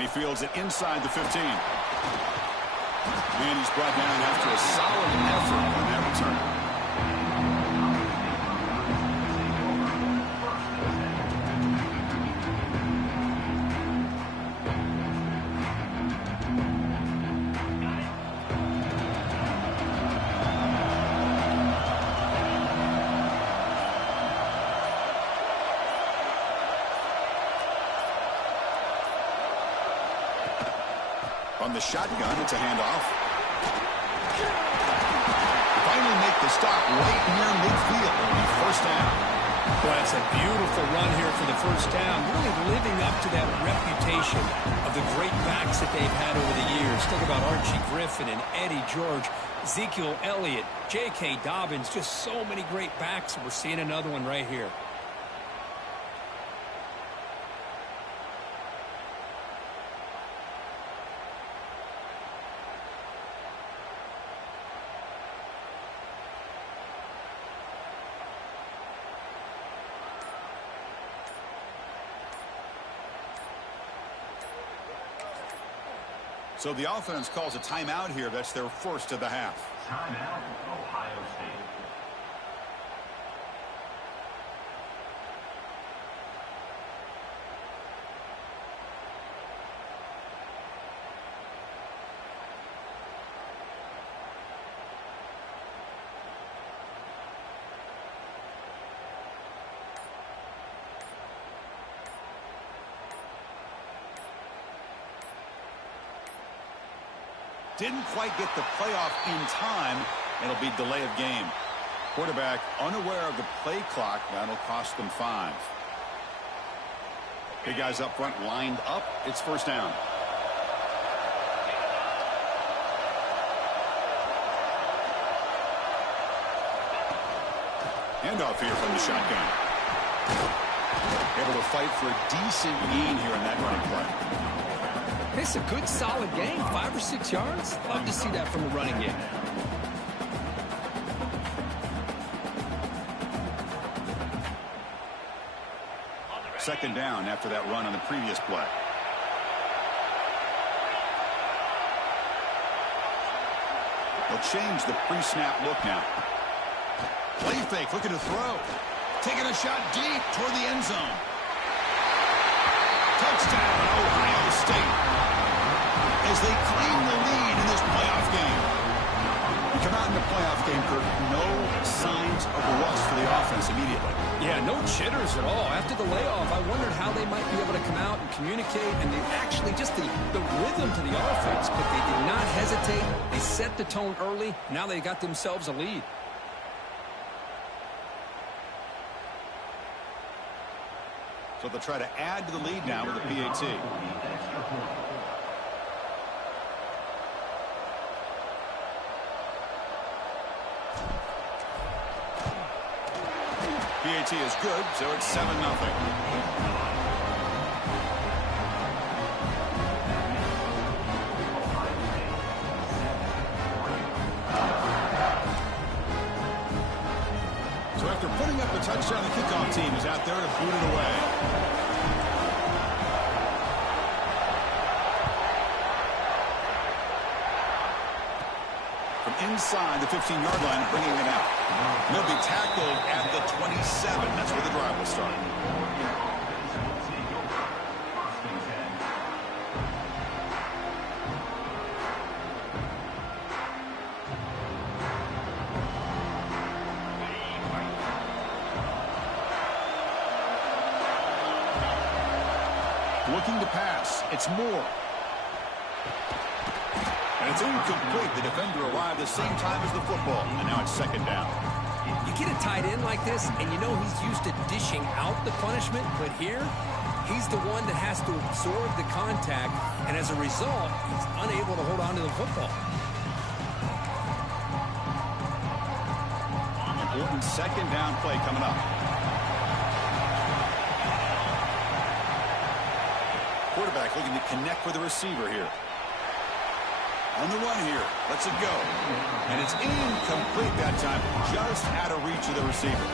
And he fields it inside the 15. And he's brought down after a solid effort on that return. From the shotgun, it's a handoff. Finally make the stop right near midfield. It'll be first down. Well, that's a beautiful run here for the first down. Really living up to that reputation of the great backs that they've had over the years. Think about Archie Griffin and Eddie George, Ezekiel Elliott, J.K. Dobbins, just so many great backs. We're seeing another one right here. So the offense calls a timeout here. That's their first of the half. Timeout, Ohio State. Didn't quite get the playoff in time. It'll be delay of game. Quarterback unaware of the play clock. That'll cost them 5. Big guys up front lined up. It's first down. Handoff here from the shotgun. Able to fight for a decent gain here in that running play. It's a good, solid game. 5 or 6 yards. Love to see that from the running game. Second down after that run on the previous play. They'll change the pre-snap look now. Play fake, looking to throw. Taking a shot deep toward the end zone. Touchdown, Ohio State. As they claim the lead in this playoff game. You come out in the playoff game, Kirk, no signs of rust for the offense immediately. Yeah, no jitters at all. After the layoff, I wondered how they might be able to come out and communicate, and they actually just the rhythm to the offense, but they did not hesitate. They set the tone early. Now they got themselves a lead. So they'll try to add to the lead now with the PAT. PAT is good, so it's 7-0. So after putting up a touchdown, the kickoff team is out there to boot it away. From inside the 15-yard line, bringing it out. They'll be tackled at the 27. That's where the drive will start. Looking to pass. It's Moore. And it's incomplete. The defender arrived the same time as the football. And now it's second down. You get a tight end like this, and you know he's used to dishing out the punishment, but here, he's the one that has to absorb the contact, and as a result, he's unable to hold on to the football. Important second down play coming up. Quarterback looking to connect with the receiver here. On the run here. Lets it go. And it's incomplete that time. Just out of reach of the receiver.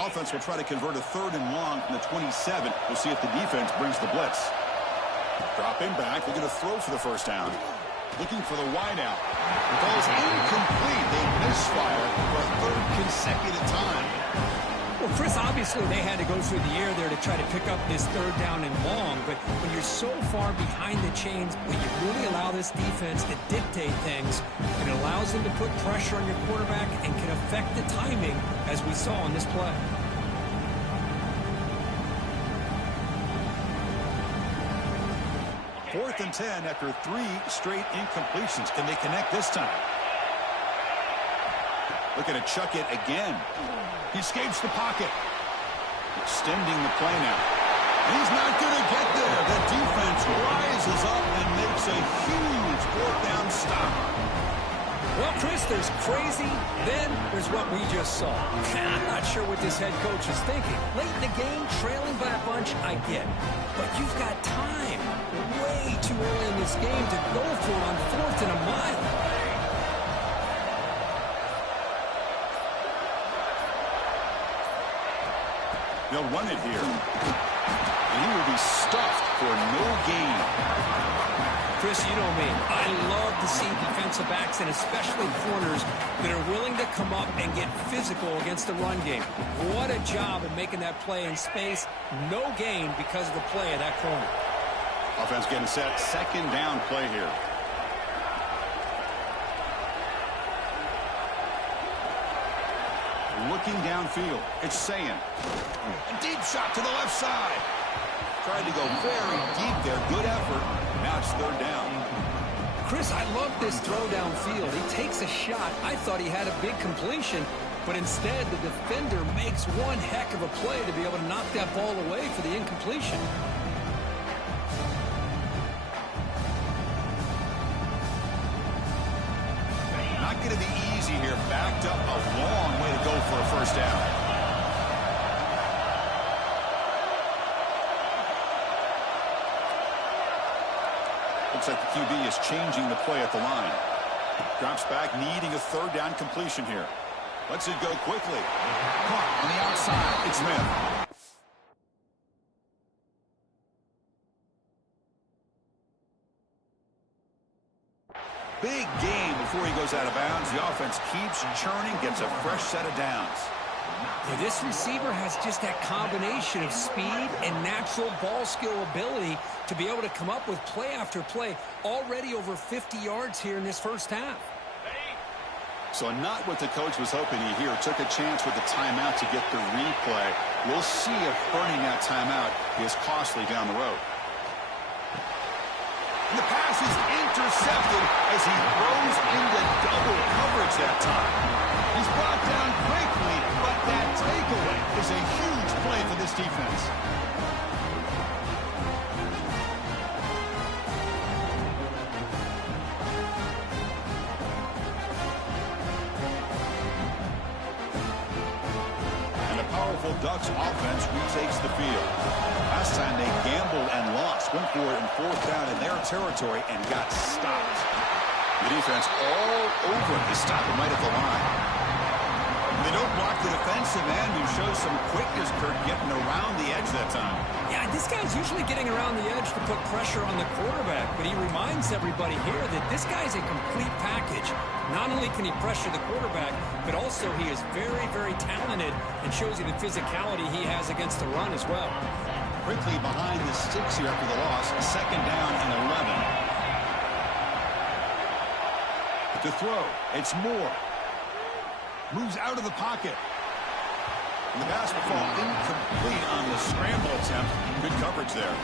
Offense will try to convert a 3rd and long from the 27. We'll see if the defense brings the blitz. Dropping back. They're going to throw for the first down. Looking for the wide out. The ball is incomplete. They misfire for a 3rd consecutive time. Well, Chris, obviously they had to go through the air there to try to pick up this 3rd down and long, but when you're so far behind the chains, when you really allow this defense to dictate things, it allows them to put pressure on your quarterback and can affect the timing, as we saw on this play. Fourth and 10 after 3 straight incompletions. Can they connect this time? Looking to chuck it again. He escapes the pocket. Extending the play now. He's not going to get there. The defense rises up and makes a huge 4th down stop. Well, Chris, there's crazy, then there's what we just saw. I'm not sure what this head coach is thinking. Late in the game, trailing by a bunch, I get. But you've got time, way too early in this game, to go for it on 4th and a mile. They'll run it here. And he will be stuffed for no gain. Chris, you know me. I love to see defensive backs and especially corners that are willing to come up and get physical against the run game. What a job of making that play in space. No gain because of the play of that corner. Offense getting set. 2nd down play here. Looking downfield. It's Sayan. A deep shot to the left side. Tried to go very deep there. Good effort. Now it's 3rd down. Chris, I love this throw downfield. He takes a shot. I thought he had a big completion, but instead the defender makes one heck of a play to be able to knock that ball away for the incompletion. Not going to be easy here. Backed up a long way to go for a 1st down. Looks like the QB is changing the play at the line. Drops back, needing a 3rd down completion here. Lets it go quickly. Caught on the outside. It's Smith. Big game before he goes out of bounds. The offense keeps churning, gets a fresh set of downs. Yeah, this receiver has just that combination of speed and natural ball skill ability to be able to come up with play after play. Already over 50 yards here in this 1st half. So not what the coach was hoping to hear. Took a chance with the timeout to get the replay. We'll see if burning that timeout is costly down the road. And the pass is intercepted as he throws into double coverage that time. He's brought down quickly, but that takeaway is a huge play for this defense. And the powerful Ducks offense retakes the field. Last time they gambled and lost. Went for it in 4th down in their territory and got stopped. The defense all over it to stop him right at the line. They don't block the defensive end, who shows some quickness, Kurt, getting around the edge that time. Yeah, this guy's usually getting around the edge to put pressure on the quarterback, but he reminds everybody here that this guy's a complete package. Not only can he pressure the quarterback, but also he is very, very talented and shows you the physicality he has against the run as well. Quickly behind the sticks here after the loss. 2nd down and 11. To throw, it's Moore. Moves out of the pocket. And the pass will fall incomplete on the scramble attempt. Good coverage there.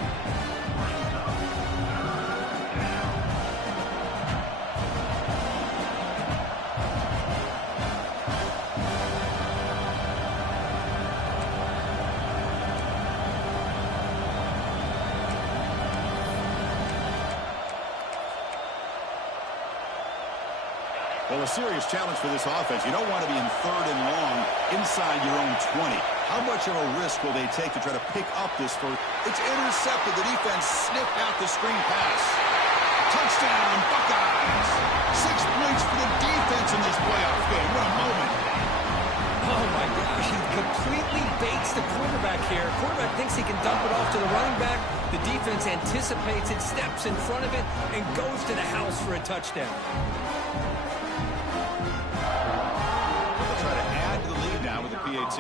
Well, a serious challenge for this offense. You don't want to be in 3rd and long inside your own 20. How much of a risk will they take to try to pick up this first? It's intercepted. The defense sniffed out the screen pass. Touchdown, Buckeyes. 6 points for the defense in this playoff game. What a moment. Oh, my gosh. He completely the quarterback here. Quarterback thinks he can dump it off to the running back. The defense anticipates it, steps in front of it, and goes to the house for a touchdown. They'll try to add to the lead now with the PAT.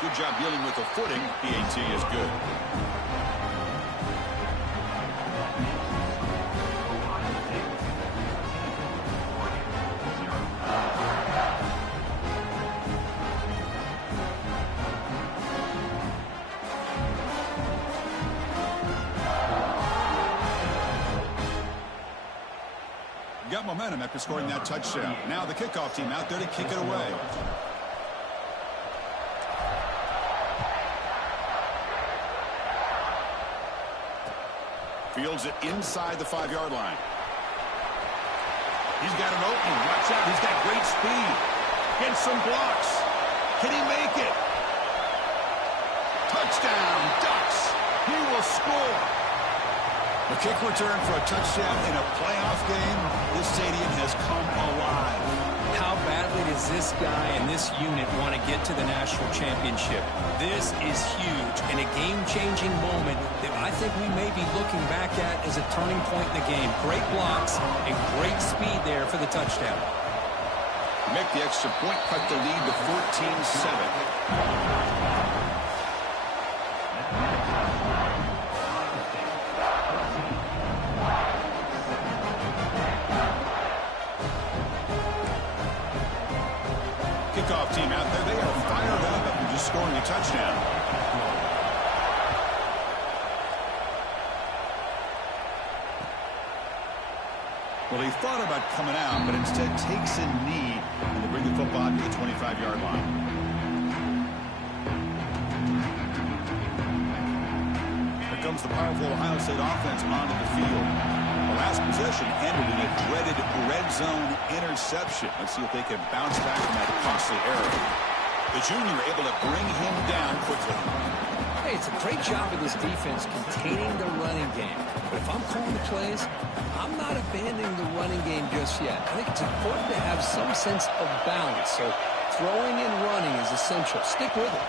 Good job dealing with the footing. PAT is good. Got momentum after scoring that touchdown. Now the kickoff team out there to kick it away. Fields it inside the 5-yard line. He's got an opening. Watch out. He's got great speed. Gets some blocks. Can he make it? Touchdown, Ducks. He will score. The kick return for a touchdown in a playoff game. This stadium has come alive. How badly does this guy and this unit want to get to the national championship? This is huge and a game-changing moment that I think we may be looking back at as a turning point in the game. Great blocks and great speed there for the touchdown. Make the extra point, cut the lead to 14-7. Kickoff team out there. They are fired up after just scoring a touchdown. Well, he thought about coming out, but instead takes a knee and they bring the football to the 25-yard line. Here comes the powerful Ohio State offense onto the field. The last possession ended in a dreaded red zone interception. Let's see if they can bounce back from that costly error. The junior able to bring him down quickly. Hey, it's a great job of this defense containing the running game. But if I'm calling the plays, I'm not abandoning the running game just yet. I think it's important to have some sense of balance. So throwing and running is essential. Stick with it.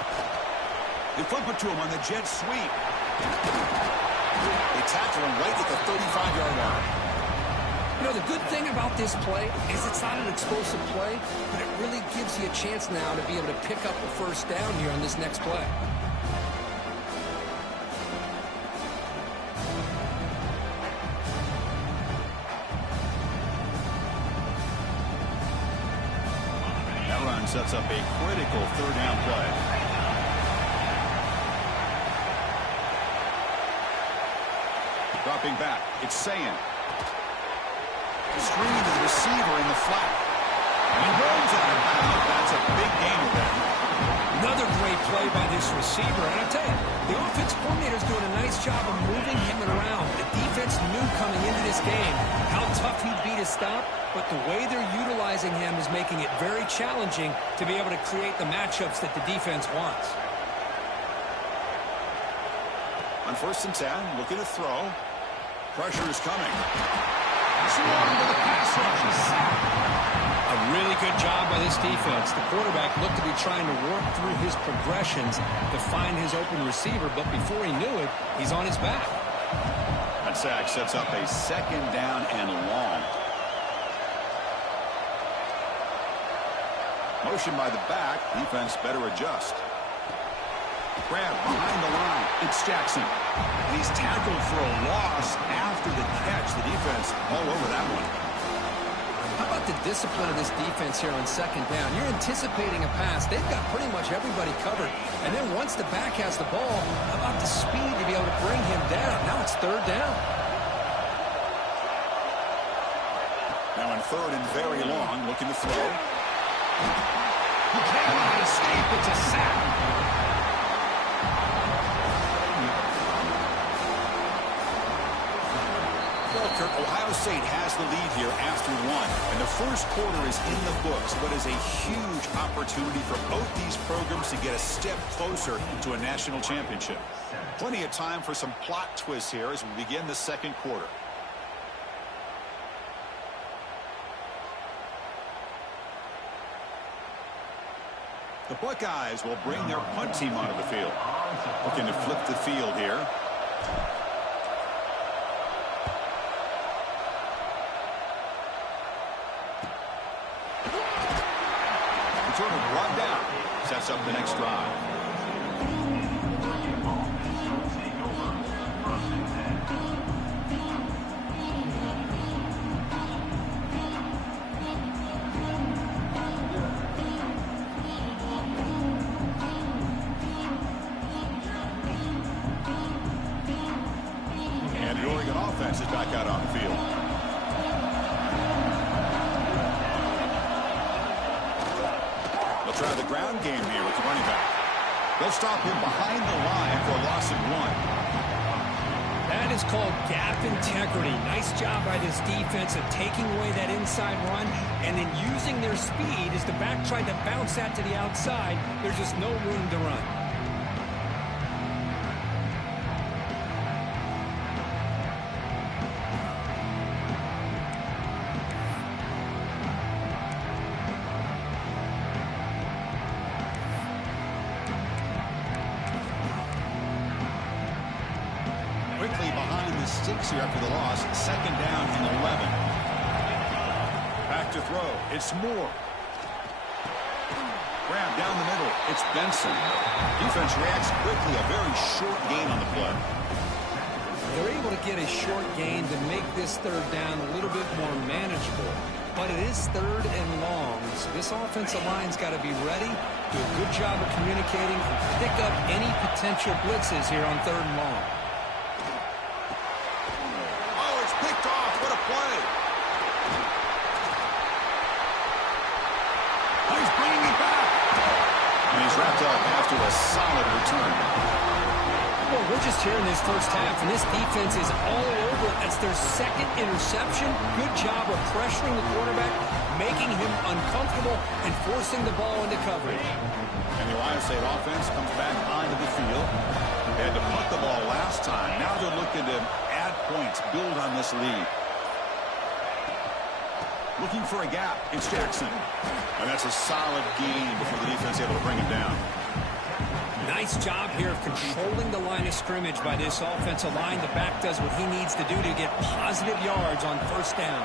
They flip it to him on the jet sweep. They tackle him right at the 35-yard line. You know, the good thing about this play is it's not an explosive play, but it really gives you a chance now to be able to pick up a first down here on this next play. That run sets up a critical third down play. Dropping back, it's Sayin. Screen to the receiver in the flat. And he rolls out of bounds. That's a big gain of that. Another great play by this receiver. And I tell you, the offense coordinator is doing a nice job of moving him around. The defense knew coming into this game how tough he'd be to stop, but the way they're utilizing him is making it very challenging to be able to create the matchups that the defense wants. On 1st and 10, looking to throw. Pressure is coming. Swarm to the pass rush. A really good job by this defense. The quarterback looked to be trying to work through his progressions to find his open receiver, but before he knew it, he's on his back. That sack sets up a 2nd down and long. Motion by the back. Defense better adjust. Grab behind the line. It's Jackson. And he's tackled for a loss after the catch. The defense all over that one. How about the discipline of this defense here on 2nd down? You're anticipating a pass. They've got pretty much everybody covered. And then once the back has the ball, how about the speed to be able to bring him down? Now it's 3rd down. Now in 3rd and very long, looking to throw. He cannot escape. It's a sack. Ohio State has the lead here after 1, and the first quarter is in the books. What is a huge opportunity for both these programs to get a step closer to a national championship. Plenty of time for some plot twists here as we begin the 2nd quarter. The Buckeyes will bring their punt team onto the field. Looking to flip the field here. Return is brought down. Sets up the next drive. Is back out on the field. They'll try the ground game here with the running back. They'll stop him behind the line for a loss of 1. That is called gap integrity. Nice job by this defense of taking away that inside run and then using their speed as the back tried to bounce that to the outside. There's just no room to run. Quickly behind the sticks here after the loss. 2nd down and 11. Back to throw. It's Moore. Grab down the middle. It's Benson. Defense reacts quickly. A very short gain on the play. They're able to get a short gain to make this 3rd down a little bit more manageable. But it is 3rd and long. So this offensive line's got to be ready, do a good job of communicating, and pick up any potential blitzes here on 3rd and long. Picked off. What a play. Oh, he's bringing it back. And he's wrapped up after a solid return. Well, we're just here in this first half, and this defense is all over it. That's their 2nd interception. Good job of pressuring the quarterback, making him uncomfortable, and forcing the ball into coverage. And the Ohio State offense comes back onto the field. They had to punt the ball last time. Now they're looking to add points, build on this lead. Looking for a gap. It's Jackson. And that's a solid gain before the defense able to bring him down. Nice job here of controlling the line of scrimmage by this offensive line. The back does what he needs to do to get positive yards on 1st down.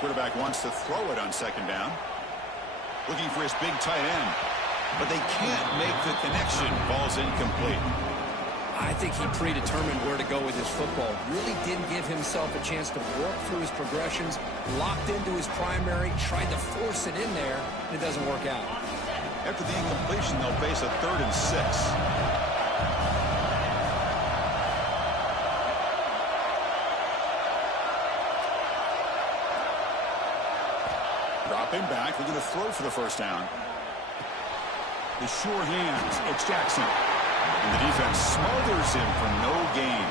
Quarterback wants to throw it on 2nd down. Looking for his big tight end. But they can't make the connection. Ball's incomplete. I think he predetermined where to go with his football. Really didn't give himself a chance to work through his progressions. Locked into his primary. Tried to force it in there. And it doesn't work out. After the incompletion, they'll face a 3rd and 6. Dropping back. They're going to throw for the 1st down. The sure hands. It's Jackson. And the defense smothers him for no gain.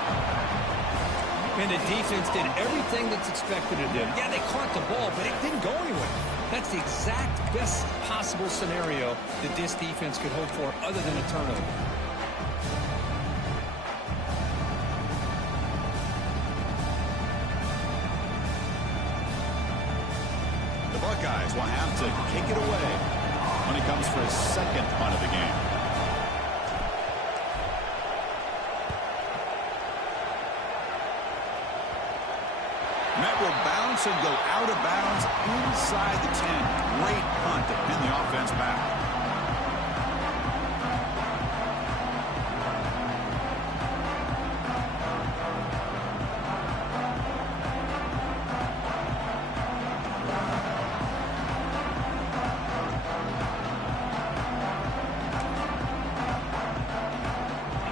And the defense did everything that's expected of them. Yeah, they caught the ball, but it didn't go anywhere. That's the exact best possible scenario that this defense could hope for other than a turnover. The Buckeyes will have to kick it away when it comes for his 2nd punt of the game. Met will bounce and go out of bounds inside the 10. Great punt to pin the offense back.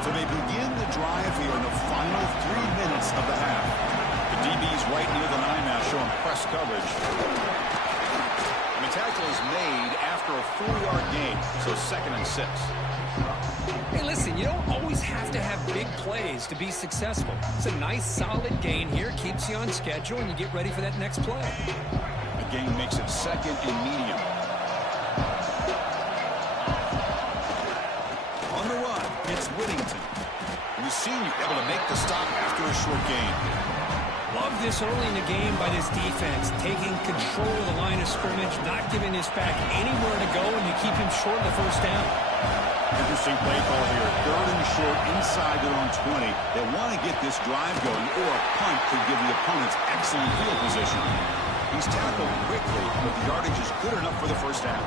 So they begin the drive here in the final 3 minutes of the half. The DB's right near the 9 now, showing press coverage. And the tackle is made after a 4-yard gain, so 2nd and 6. Hey, listen, you don't always have to have big plays to be successful. It's a nice, solid gain here, keeps you on schedule, and you get ready for that next play. The gain makes it 2nd and medium. On the run, it's Whittington. And the senior able to make the stop after a short gain. Love this early in the game by this defense, taking control of the line of scrimmage, not giving this back anywhere to go, and you keep him short of the first down. Interesting play call here. 3rd and short inside their own 20. They want to get this drive going, or a punt could give the opponents excellent field position. He's tackled quickly, but the yardage is good enough for the first down.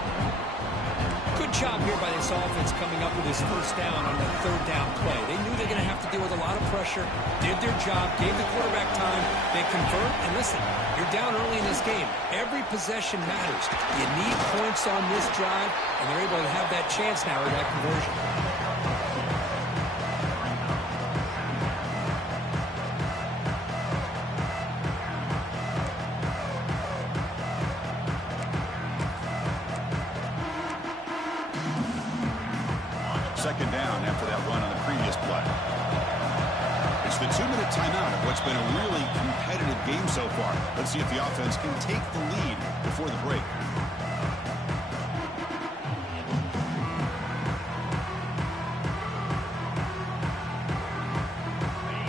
Good job here by this offense coming up with his first down on that 3rd down play. They knew they're going to have to deal with a lot of pressure, did their job, gave the quarterback time, they convert, and listen, you're down early in this game. Every possession matters. You need points on this drive, and they're able to have that chance now or that conversion. Second down after that run on the previous play. It's the 2-minute timeout of what's been a really competitive game so far. Let's see if the offense can take the lead before the break.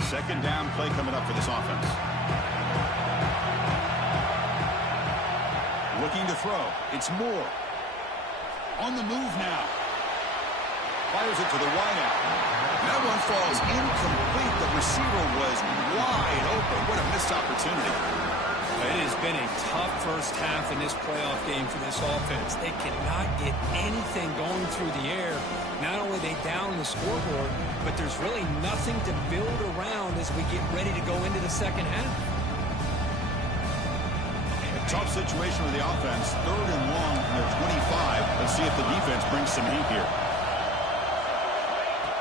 Second down play coming up for this offense. Looking to throw. It's Moore. On the move now. Fires it to the wideout. That one falls incomplete. The receiver was wide open. What a missed opportunity. It has been a tough first half in this playoff game for this offense. They cannot get anything going through the air. Not only are they down the scoreboard, but there's really nothing to build around as we get ready to go into the second half. A tough situation with the offense. 3rd and long from their 25. Let's see if the defense brings some heat here.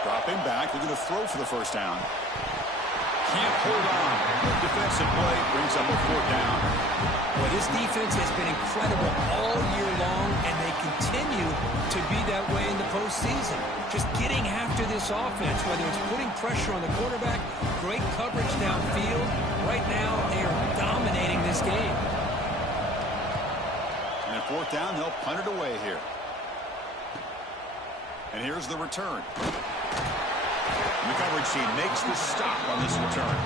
Dropping back. They're going to throw for the first down. Can't hold on. Good defensive play brings up a 4th down. Well, this defense has been incredible all year long, and they continue to be that way in the postseason. Just getting after this offense, whether it's putting pressure on the quarterback, great coverage downfield. Right now, they are dominating this game. And at 4th down, they'll punt it away here. And here's the return. And the coverage team makes the stop on this return.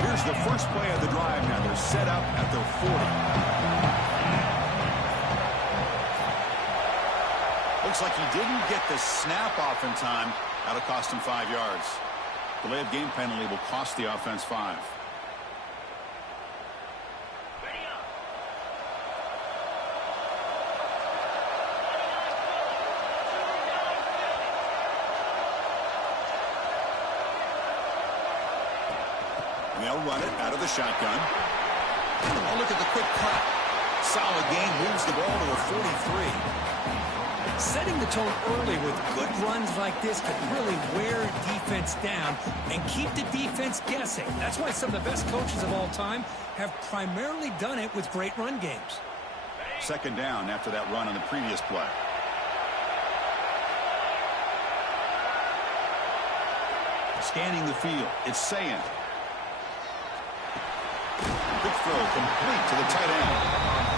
Here's the first play of the drive now. They're set up at their 40. Looks like he didn't get the snap off in time. That'll cost him 5 yards. Delay of game penalty will cost the offense 5. And they'll run it out of the shotgun. Oh, look at the quick cut. Solid game, moves the ball to a 43. Setting the tone early with good runs like this can really wear defense down and keep the defense guessing. That's why some of the best coaches of all time have primarily done it with great run games. Second down after that run on the previous play. Scanning the field, it's Saying. Quick throw complete to the tight end.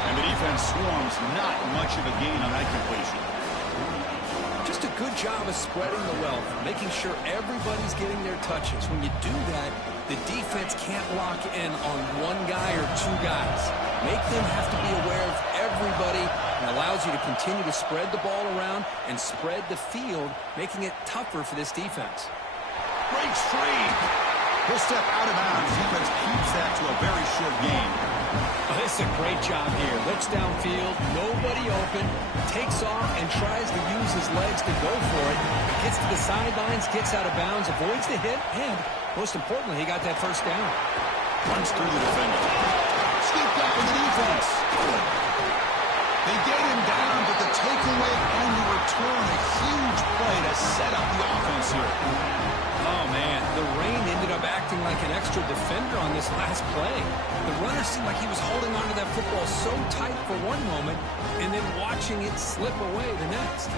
And the defense swarms, not much of a gain on that completion. Just a good job of spreading the wealth, making sure everybody's getting their touches. When you do that, the defense can't lock in on one guy or 2 guys. Make them have to be aware of everybody, and allows you to continue to spread the ball around and spread the field, making it tougher for this defense. Breaks free. He'll step out of bounds. Defense keeps that to a very short gain. Oh, this is a great job here. Looks downfield, nobody open, takes off and tries to use his legs to go for it. Gets to the sidelines, gets out of bounds, avoids the hit, and most importantly, he got that first down. Runs through the defender. Scooped up in the defense. They get him down, but the takeaway and the return, a huge play to set up the offense here. Oh, man, the rain ended up acting like an extra defender on this last play. The runner seemed like he was holding onto that football so tight for one moment and then watching it slip away the next.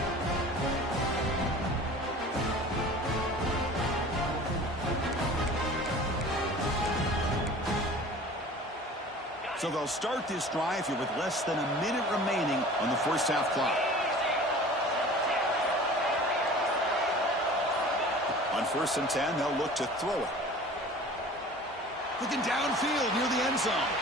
So they'll start this drive here with less than a minute remaining on the first half clock. On 1st and 10, they'll look to throw it. Looking downfield near the end zone.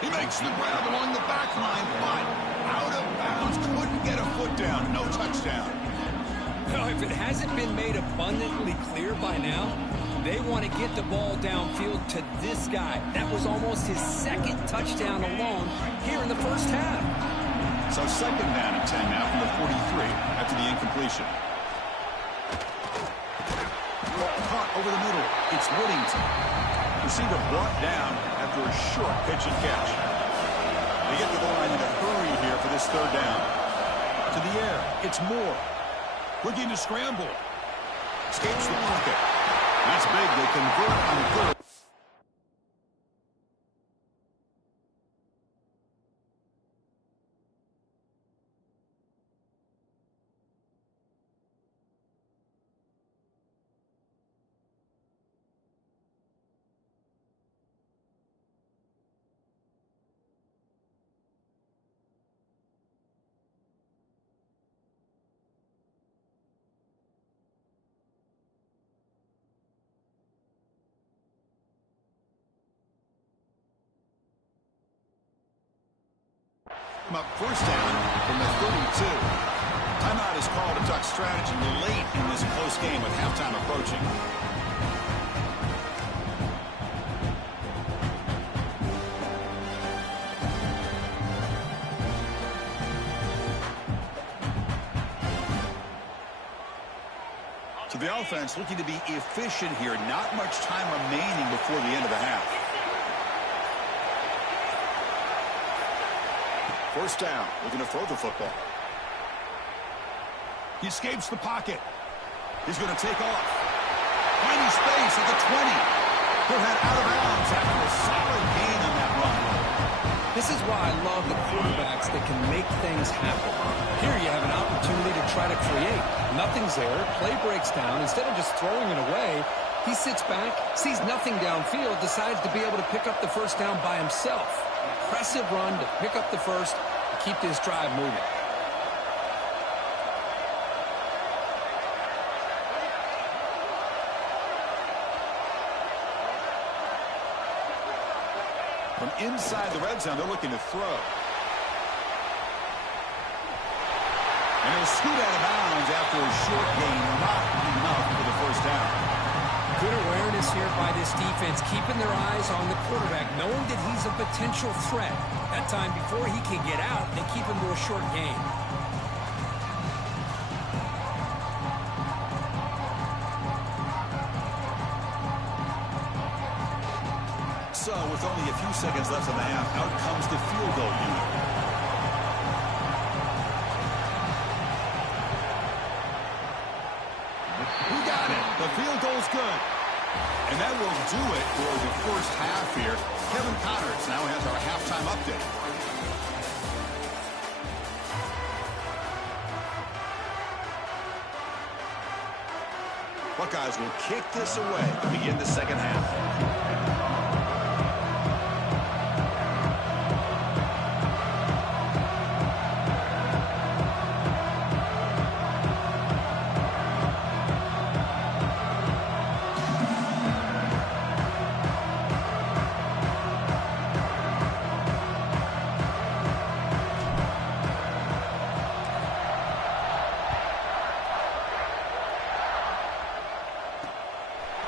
He makes the grab along the back line, but out of bounds. Couldn't get a foot down. No touchdown. Well, if it hasn't been made abundantly clear by now, they want to get the ball downfield to this guy. That was almost his second touchdown alone here in the first half. So 2nd down and 10 now from the 43 after the incompletion. Caught over the middle. It's Whittington. Receiver brought down after a short pitch and catch. They get to the line in a hurry here for this 3rd down. To the air. It's Moore. Looking to scramble. Escapes the pocket. That's big. They convert on 3rd. Up 1st down from the 32. Timeout is called to talk strategy late in this close game with halftime approaching. So the offense looking to be efficient here. Not much time remaining before the end of the half. 1st down, looking to throw the football. He escapes the pocket. He's going to take off. Finding space at the 20. He'll head out of bounds after a solid gain on that run. This is why I love the quarterbacks that can make things happen. Here you have an opportunity to try to create. Nothing's there. Play breaks down. Instead of just throwing it away, he sits back, sees nothing downfield, decides to be able to pick up the 1st down by himself. Impressive run to pick up the 1st and keep this drive moving. From inside the red zone, they're looking to throw. And he'll scoot out of bounds after a short gain, not enough for the 1st down. Good awareness here by this defense, keeping their eyes on the quarterback, knowing that he's a potential threat. That time before he can get out, they keep him to a short gain. So, with only a few seconds left in the half, out comes the field goal unit. We got it. The field goal's good. And that will do it for the first half here. Kevin Connors now has our halftime update. Buckeyes will kick this away to begin the 2nd half.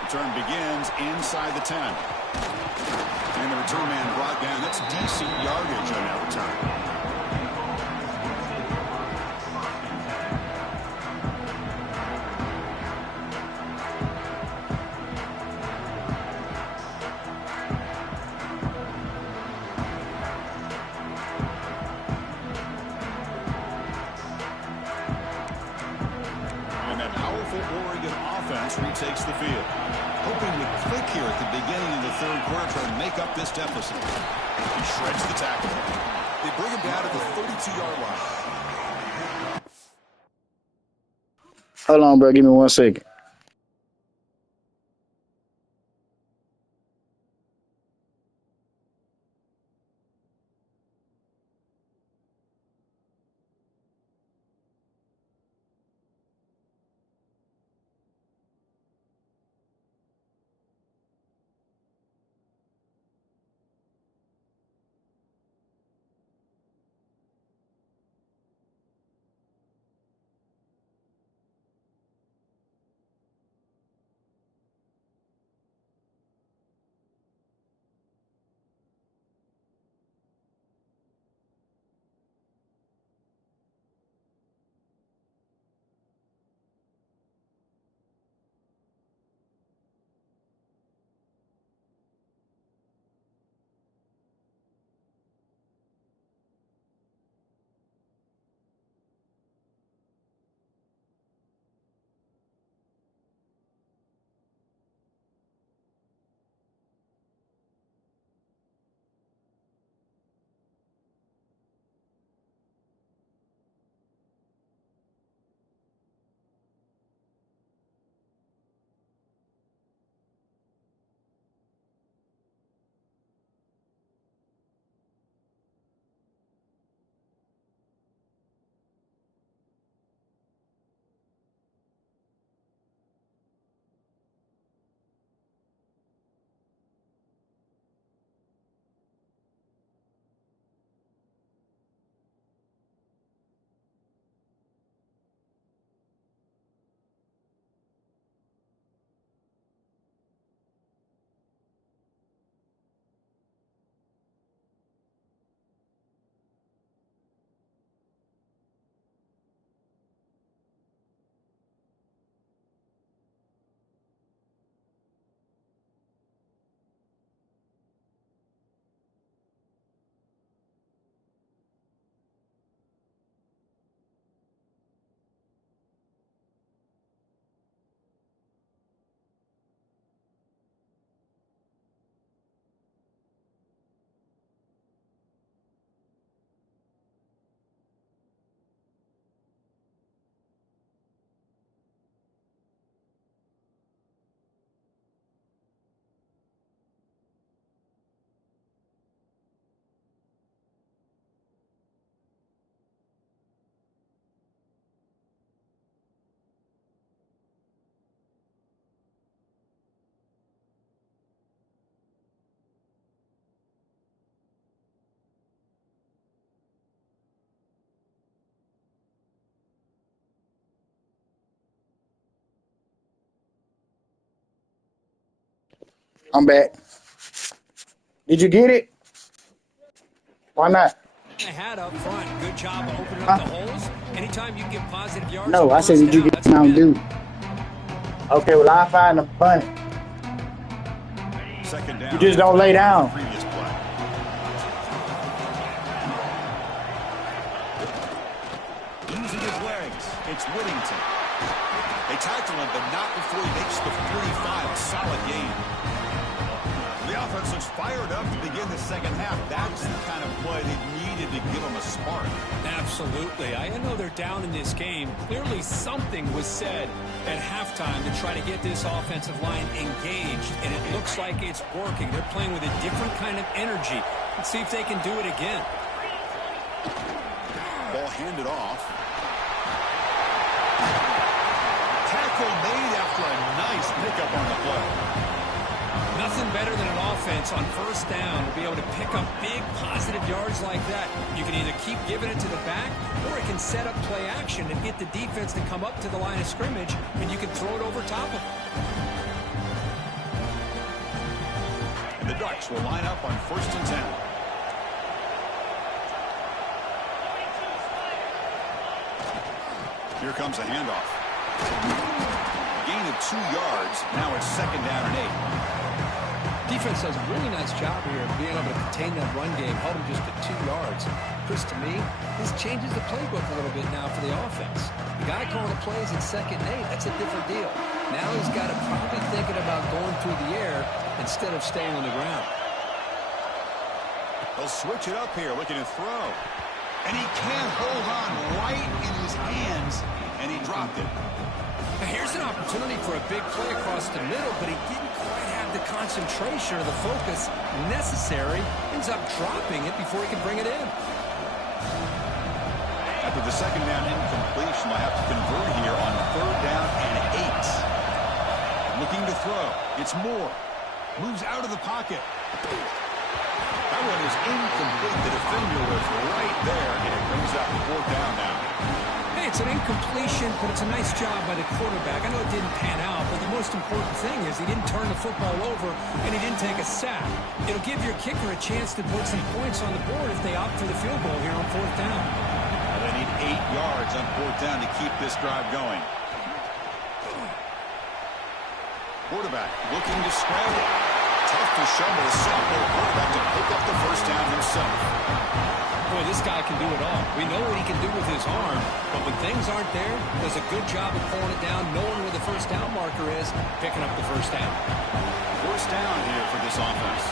Return begins inside the 10. And the return man brought down. That's decent yardage on that return. And that powerful Oregon offense retakes the field. Hoping to click here at the beginning of the 3rd quarter, trying to make up this deficit. He shreds the tackle. They bring him down at the 32-yard line. Hold on, bro. Give me 1 second. I'm back. Did you get it? Why not? They had up front. Good job opening up the holes. Anytime you can get positive yards. No, I said, did you get Mountain Dew? Okay, well, I'll find the bunny. Second down. You just don't lay down. Previous play. Using his legs, it's Whittington. They tackle him, but not before he makes the 45. A solid game. The offense looks fired up to begin the second half. That's the kind of play they needed to give them a spark. Absolutely. I know they're down in this game. Clearly something was said at halftime to try to get this offensive line engaged, and it looks like it's working. They're playing with a different kind of energy. Let's see if they can do it again. Ball handed off. Tackle made after a nice pickup on the play. Nothing better than an offense on first down to be able to pick up big positive yards like that. You can either keep giving it to the back, or it can set up play action and get the defense to come up to the line of scrimmage, and you can throw it over top of them. And the Ducks will line up on 1st and 10. Here comes a handoff. Gain of 2 yards. Now it's 2nd down and 8. Defense does a really nice job here of being able to contain that run game, held him just at 2 yards. Chris, to me, this changes the playbook a little bit now for the offense. The guy calling the plays at 2nd and 8, that's a different deal. Now he's got to probably thinking about going through the air instead of staying on the ground. They'll switch it up here, looking to throw. And he can't hold on right in his hands, and he dropped it. Now here's an opportunity for a big play across the middle, but he didn't quite have the concentration or the focus necessary. Ends up dropping it before he can bring it in. After the 2nd down incompletion, they'll have to convert here on 3rd down and 8. Looking to throw. It's Moore. Moves out of the pocket. That one is incomplete. The defender was right there, and it brings up 4th down now. Hey, it's an incompletion, but it's a nice job by the quarterback. I know it didn't pan out, but the most important thing is he didn't turn the football over, and he didn't take a sack. It'll give your kicker a chance to put some points on the board if they opt for the field goal here on 4th down. Well, they need 8 yards on 4th down to keep this drive going. Quarterback looking to scramble. Tough to shovel the sophomore quarterback to pick up the 1st down himself. Boy, this guy can do it all. We know what he can do with his arm, but when things aren't there, does a good job of pulling it down, knowing where the 1st down marker is, picking up the 1st down. 1st down here for this offense.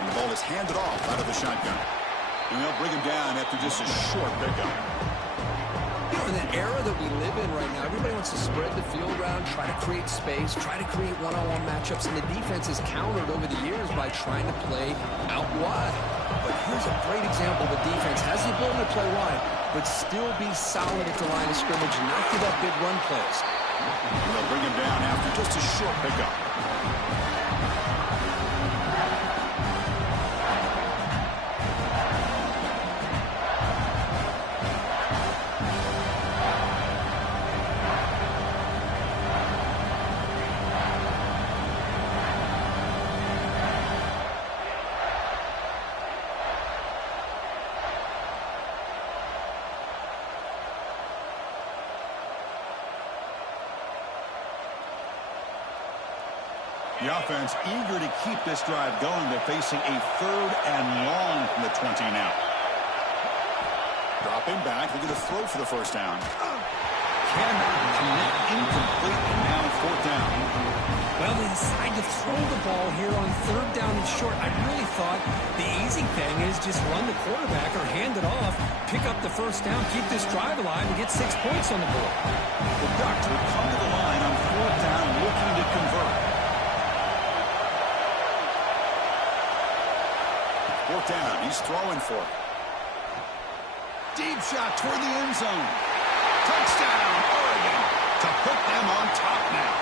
And the ball is handed off out of the shotgun. And they'll bring him down after just a short pickup. You know, in that era that we live in right now, everybody wants to spread the field around, try to create space, try to create one-on-one matchups, and the defense has countered over the years by trying to play out wide. But here's a great example of a defense has the ability to play wide, but still be solid at the line of scrimmage and not give up big run plays. And they'll bring him down after just a short pickup. The offense eager to keep this drive going. They're facing a 3rd and long from the 20 now. Dropping back, looking to throw for the 1st down. Cannot connect, incomplete, and now 4th down. Well, they decide to throw the ball here on 3rd down and short. I really thought the easy thing is just run the quarterback or hand it off, pick up the 1st down, keep this drive alive, and get 6 points on the board. The Ducks will come to the line on 4th down, looking to convert. 4th down, he's throwing for it. Deep shot toward the end zone. Touchdown, Oregon, to put them on top now.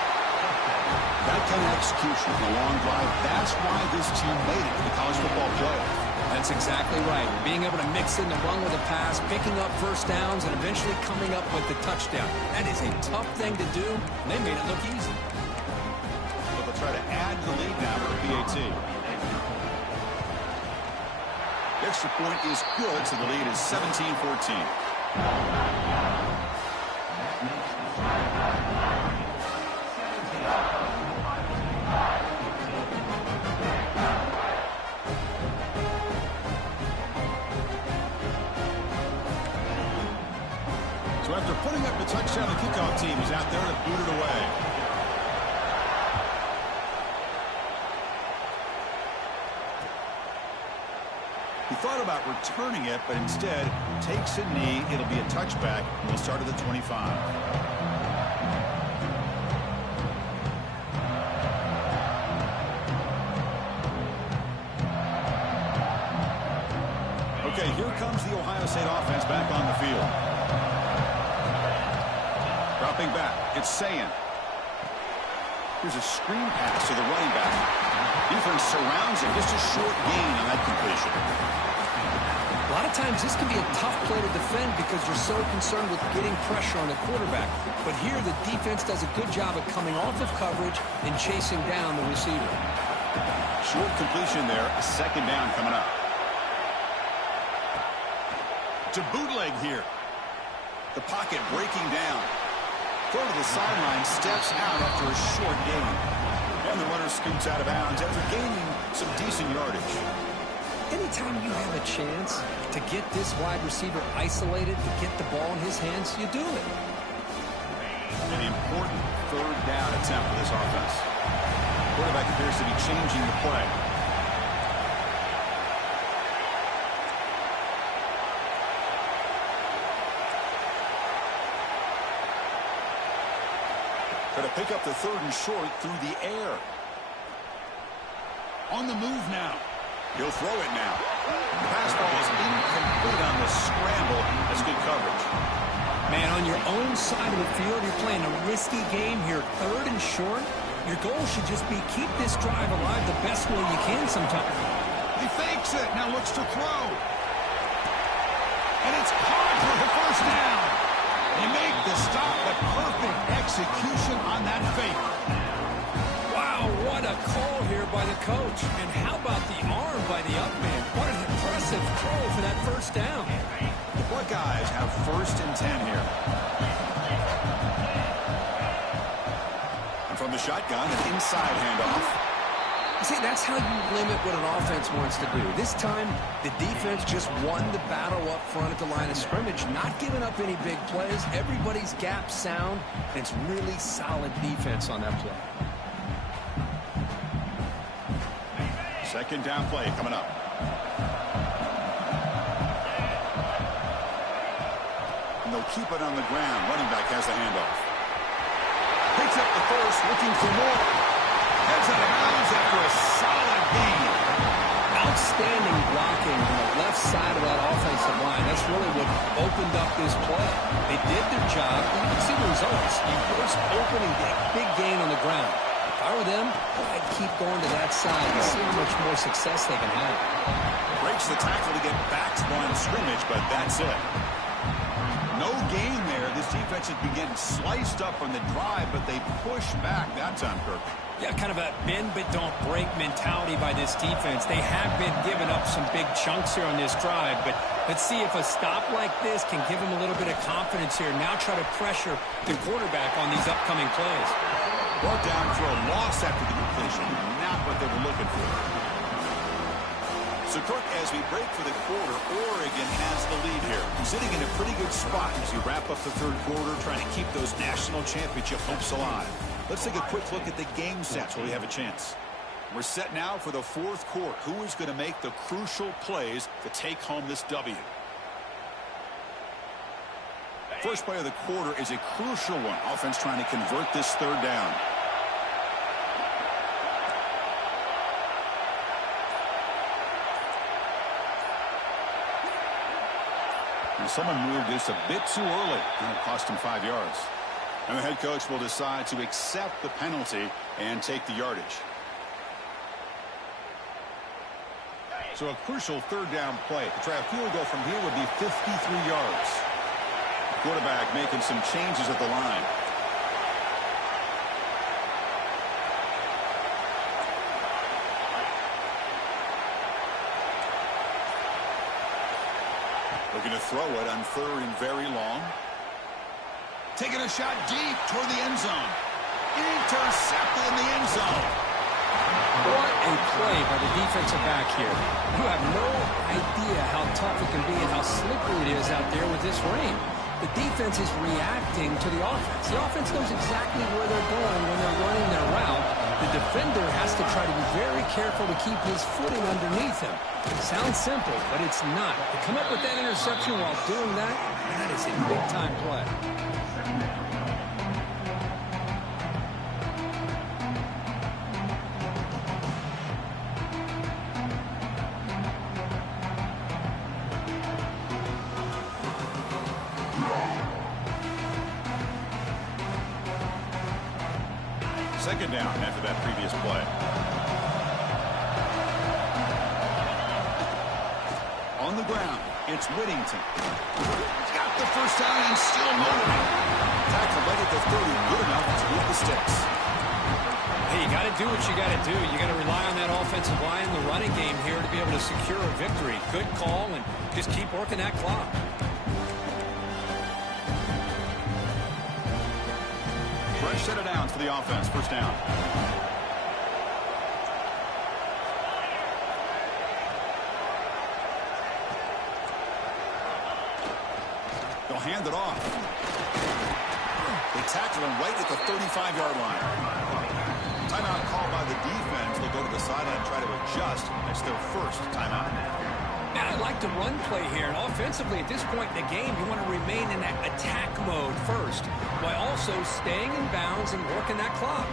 That kind of execution on a long drive, that's why this team made it to the college football playoff. That's exactly right. Being able to mix in the run with a pass, picking up 1st downs, and eventually coming up with the touchdown. That is a tough thing to do, and they made it look easy. So the try to add to the lead now for PAT. The extra point is good, so the lead is 17-14. So after putting up the touchdown, the kickoff team is out there to boot it away. He thought about returning it, but instead takes a knee. It'll be a touchback. We'll start at the 25. Okay, here comes the Ohio State offense back on the field. Dropping back, it's Sayin. Here's a screen pass to the running back. Defense surrounds him. Just a short gain on that completion. A lot of times this can be a tough play to defend because you're so concerned with getting pressure on the quarterback. But here the defense does a good job of coming off of coverage and chasing down the receiver. Short completion there. A second down coming up. To bootleg here. The pocket breaking down. Throw to the sideline, steps out after a short gain. And the runner scoots out of bounds after gaining some decent yardage. Anytime you have a chance to get this wide receiver isolated, to get the ball in his hands, you do it. An important third down attempt for this offense. Quarterback appears to be changing the play. Try to pick up the third and short through the air. On the move now. He'll throw it now. The pass ball is incomplete on the scramble. That's good coverage. Man, on your own side of the field, you're playing a risky game here. Third and short. Your goal should just be keep this drive alive the best way you can sometimes. He fakes it. Now looks to throw. And it's caught for the first down. They make the stop, but perfect execution on that fake. Wow, what a call here by the coach. And how about the arm by the up man? What an impressive throw for that first down. The Buckeyes have 1st and 10 here. And from the shotgun, an inside handoff. See, that's how you limit what an offense wants to do. This time, the defense just won the battle up front at the line of scrimmage, not giving up any big plays. Everybody's gap sound, and it's really solid defense on that play. Second down play coming up. And they'll keep it on the ground. Running back has the handoff. Picks up the first, looking for more. Heads out of bounds after a solid gain. Outstanding blocking on the left side of that offensive line. That's really what opened up this play. They did their job. You can see the results. You burst open and get a big gain on the ground. If I were them, I'd keep going to that side and see how much more success they can have. Breaks the tackle to get back to line of scrimmage, but that's it. No gain there. This defense has been getting sliced up on the drive, but they push back that time, Kirk. Yeah, kind of a bend but don't break mentality by this defense. They have been giving up some big chunks here on this drive, but let's see if a stop like this can give them a little bit of confidence here. Now try to pressure the quarterback on these upcoming plays. Brought down for a loss after the completion. Not what they were looking for. So, Kirk, as we break for the quarter, Oregon has the lead here. Sitting in a pretty good spot as you wrap up the third quarter, trying to keep those national championship hopes alive. Let's take a quick look at the game sets where we have a chance. We're set now for the fourth quarter. Who is going to make the crucial plays to take home this W? First play of the quarter is a crucial one. Offense trying to convert this third down. And someone moved this a bit too early, and it cost him 5 yards. And the head coach will decide to accept the penalty and take the yardage. So a crucial third down play. To try a field goal from here would be 53 yards. Quarterback making some changes at the line. to throw it on 3rd and very long. Taking a shot deep toward the end zone. Intercepted in the end zone. What a play by the defensive back here. You have no idea how tough it can be and how slippery it is out there with this rain. The defense is reacting to the offense. The offense knows exactly where they're going when they're running their route. The defender has to try to be very careful to keep his footing underneath him. It sounds simple, but it's not. To come up with that interception while doing that, that is a big-time play. Second down after that previous play. On the ground, it's Whittington. He's got the first down and still moving. Tackle right at the 30, good enough to beat the sticks. Hey, you got to do what you got to do. You got to rely on that offensive line in the running game here to be able to secure a victory. Good call, and just keep working that clock. Fresh set of downs for the offense. First down. They'll hand it off. They tackle him right at the 35-yard line. Timeout called by the defense. They'll go to the sideline and try to adjust. It's their first timeout. Now, I like the run play here. And offensively, at this point in the game, you want to remain in that attack mode first, while also staying in bounds and working that clock.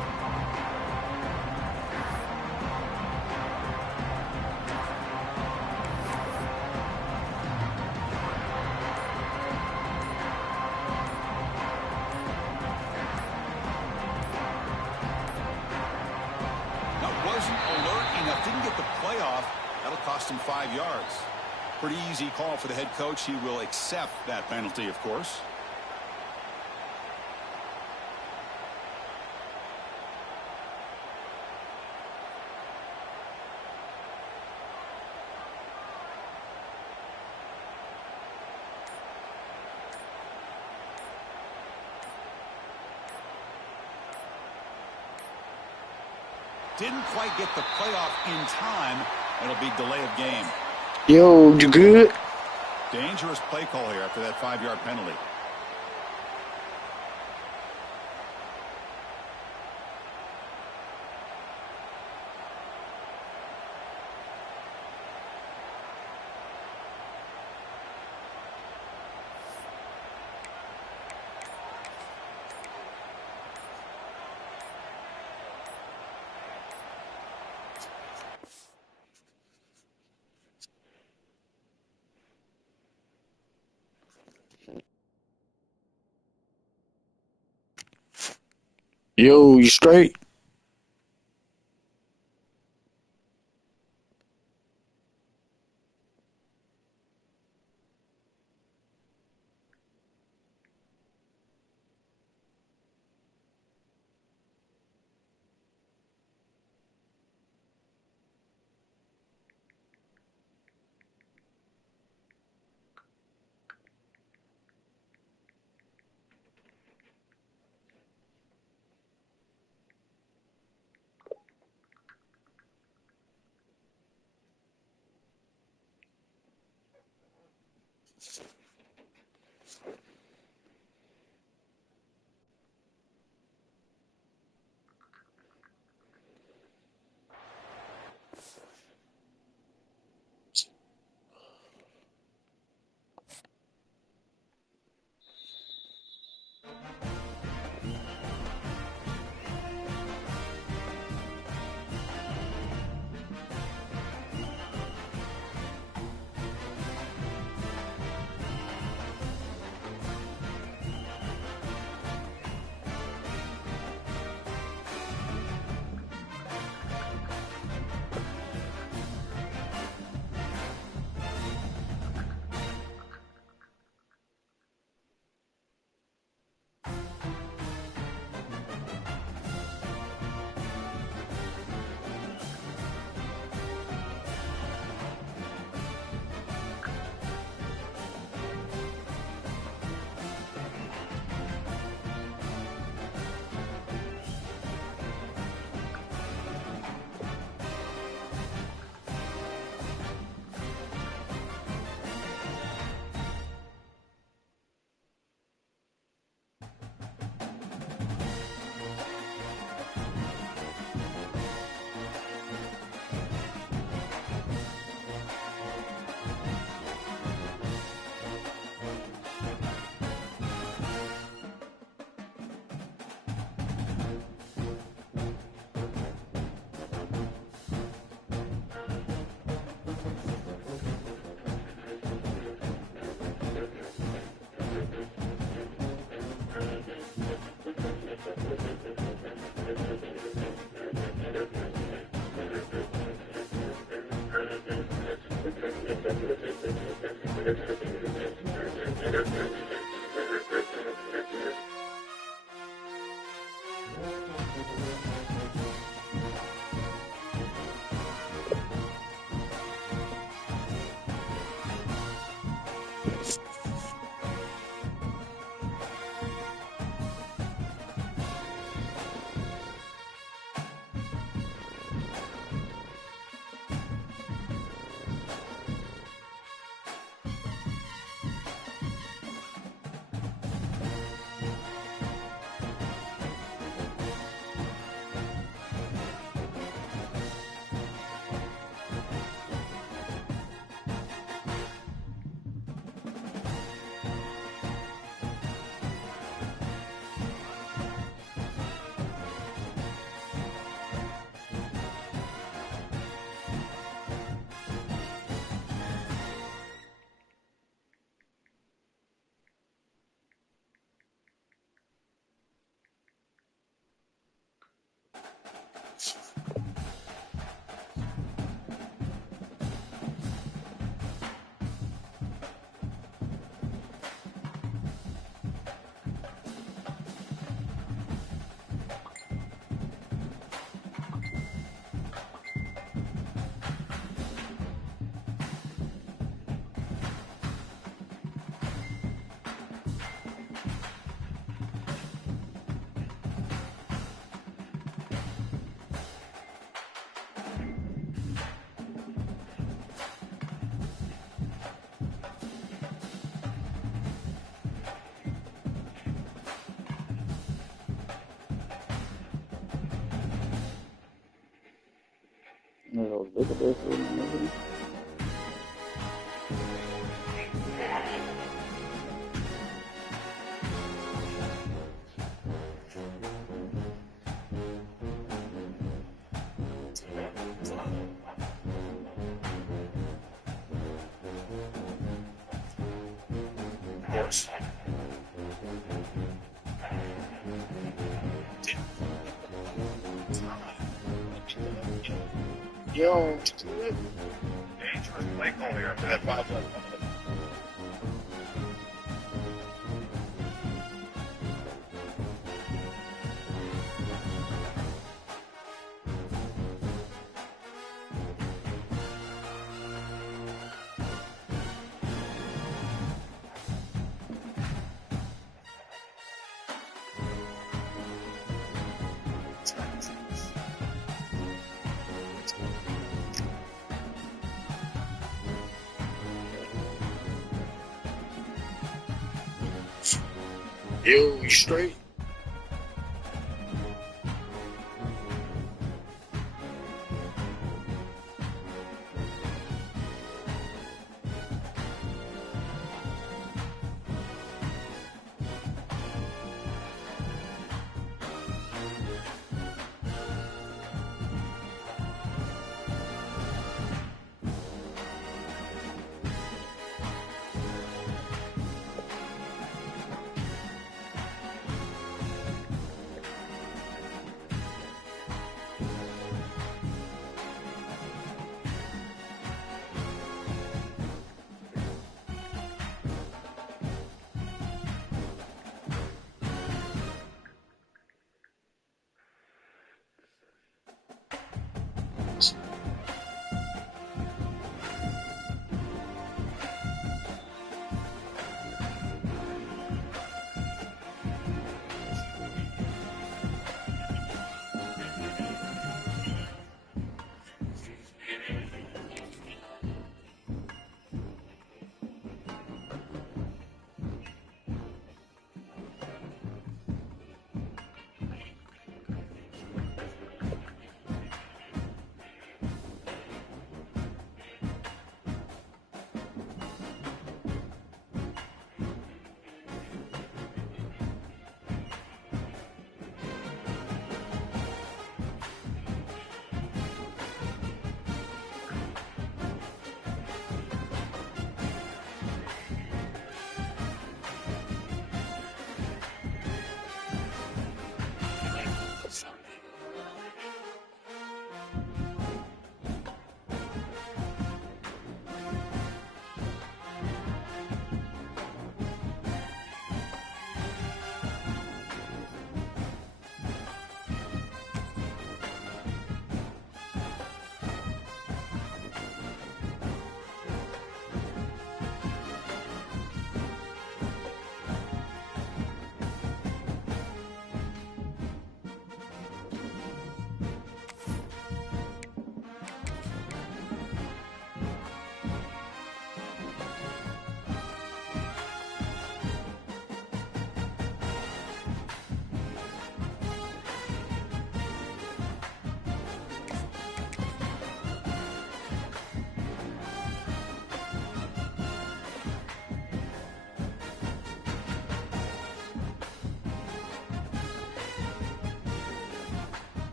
That wasn't alert enough. Didn't get the playoff. That'll cost him 5 yards. Pretty easy call for the head coach. He will accept that penalty, of course. Didn't quite get the playoff in time. It'll be delay of game. Yo, you good? Dangerous play call here after that 5-yard penalty. Yo, you straight? No, look at this. Yes. Yo, dangerous play call here after that 5 left. Yo, you straight?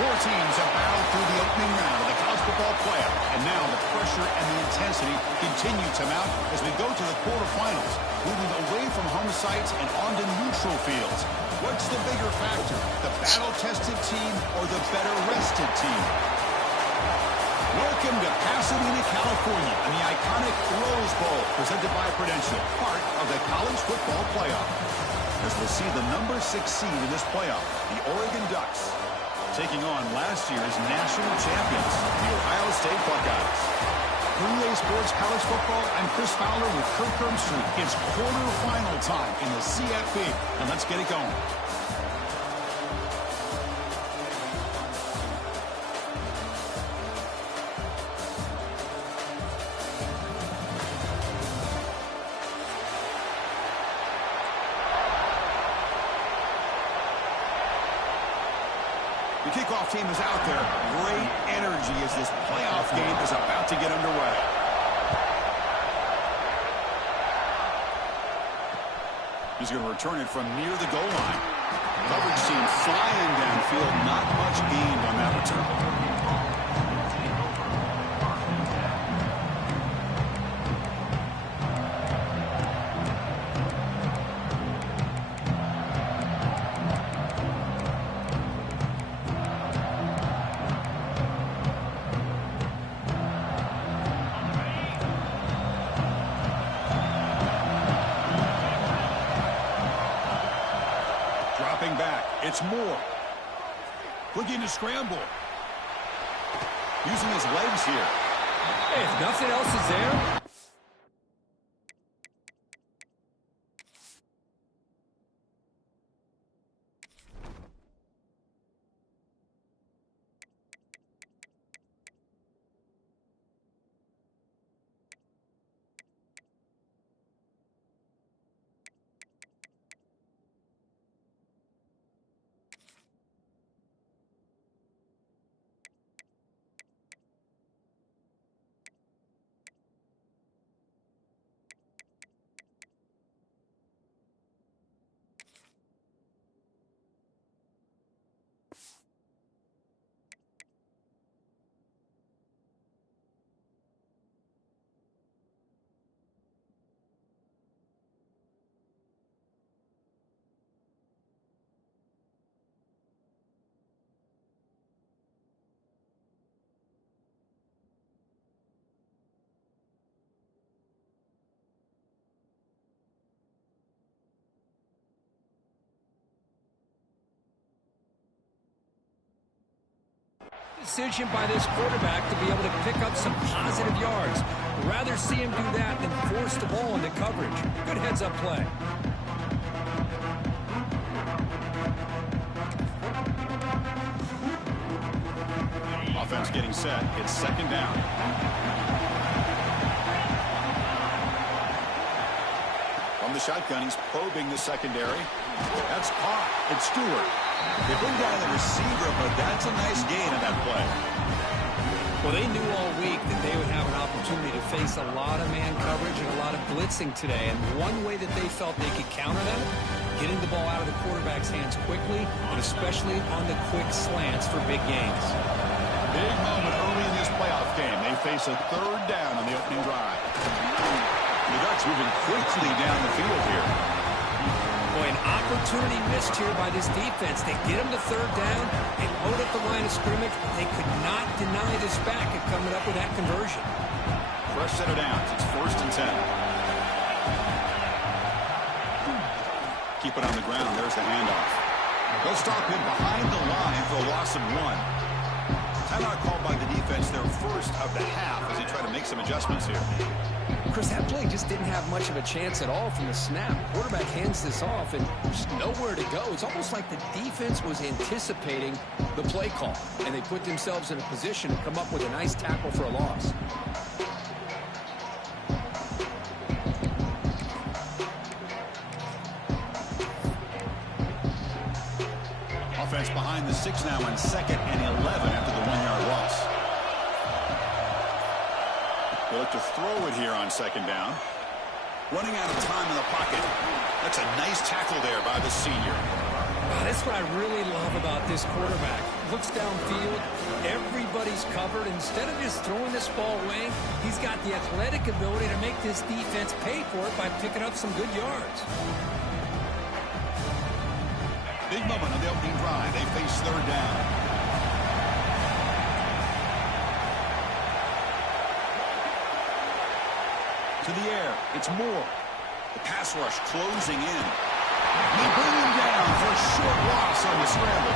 Four teams have battled through the opening round of the college football playoff, and now the pressure and the intensity continue to mount as we go to the quarterfinals, moving away from home sites and onto neutral fields. What's the bigger factor, the battle-tested team or the better-rested team? Welcome to Pasadena, California, and the iconic Rose Bowl, presented by Prudential, part of the college football playoff. As we'll see the number 6 seed in this playoff, the Oregon Ducks, taking on last year's national champions, the Ohio State Buckeyes. For EA Sports College Football, I'm Chris Fowler with Kirk Herbstreit. It's quarterfinal time in the CFP, and let's get it going. The kickoff team is out there. Great energy as this playoff game is about to get underway. He's going to return it from near the goal line. Coverage team flying downfield. Not much gained on that return. Back. It's Moore. Looking to scramble. Using his legs here. Hey, if nothing else is there. Decision by this quarterback to be able to pick up some positive yards. Rather see him do that than force the ball into coverage. Good heads-up play. Offense getting set. It's second down. From the shotgun, he's probing the secondary. That's caught. It's Stewart. They bring down the receiver, but that's a nice gain on that play. Well, they knew all week that they would have an opportunity to face a lot of man coverage and a lot of blitzing today. And one way that they felt they could counter that, getting the ball out of the quarterback's hands quickly, and especially on the quick slants for big gains. Big moment early in this playoff game. They face a third down on the opening drive. The Ducks moving quickly down the field here. Boy, an opportunity missed here by this defense. They get them to third down. They load up the line of scrimmage. They could not deny this back at coming up with that conversion. Fresh set of downs. It's 1st and 10. Keep it on the ground. There's the handoff. They'll stop him behind the line for a loss of 1. Timeout called by the defense, their first of the half, as they try to make some adjustments here. Chris, that play just didn't have much of a chance at all from the snap. Quarterback hands this off and just nowhere to go. It's almost like the defense was anticipating the play call, and they put themselves in a position to come up with a nice tackle for a loss. Offense behind the 6 now on 2nd and 11 after the 1-yard loss. They look to throw it here on 2nd down. Running out of time in the pocket. That's a nice tackle there by the senior. Wow, this That's what I really love about this quarterback. Looks downfield, everybody's covered. Instead of just throwing this ball away, he's got the athletic ability to make this defense pay for it by picking up some good yards. Big moment on the opening drive. They face third down. To the air. It's Moore. The pass rush closing in. They bring him down for a short loss on the scramble.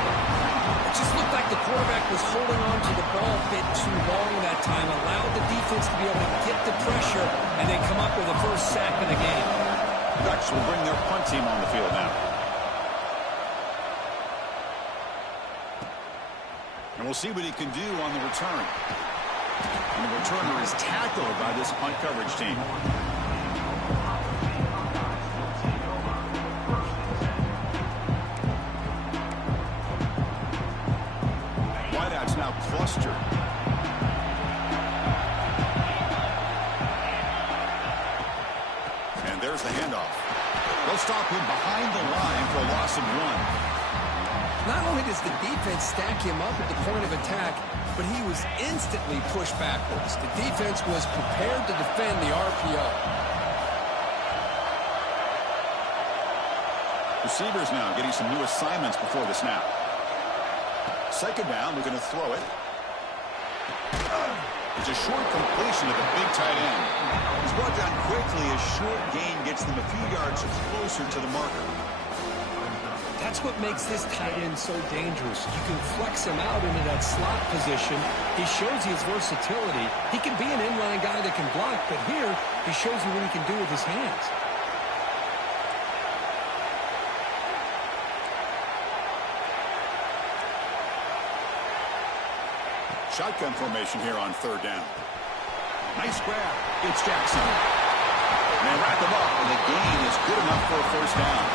It just looked like the quarterback was holding on to the ball a bit too long that time, allowed the defense to be able to get the pressure, and then come up with the first sack of the game. Ducks will bring their punt team on the field now. And we'll see what he can do on the return. And the returner is tackled by this punt coverage team. Wideout's now clustered. And there's the handoff. They'll stop him behind the line for a loss of 1. Not only does the defense stack him up at the point of attack, but he was instantly pushed backwards. The defense was prepared to defend the RPO. Receivers now getting some new assignments before the snap. Second down, we're going to throw it. It's a short completion of the big tight end. He's brought down quickly. A short gain gets them a few yards closer to the marker. That's what makes this tight end so dangerous. You can flex him out into that slot position. He shows you his versatility. He can be an inline guy that can block, but here he shows you what he can do with his hands. Shotgun formation here on third down. Nice grab. It's Jackson. And they wrap him up, and the gain is good enough for a first down.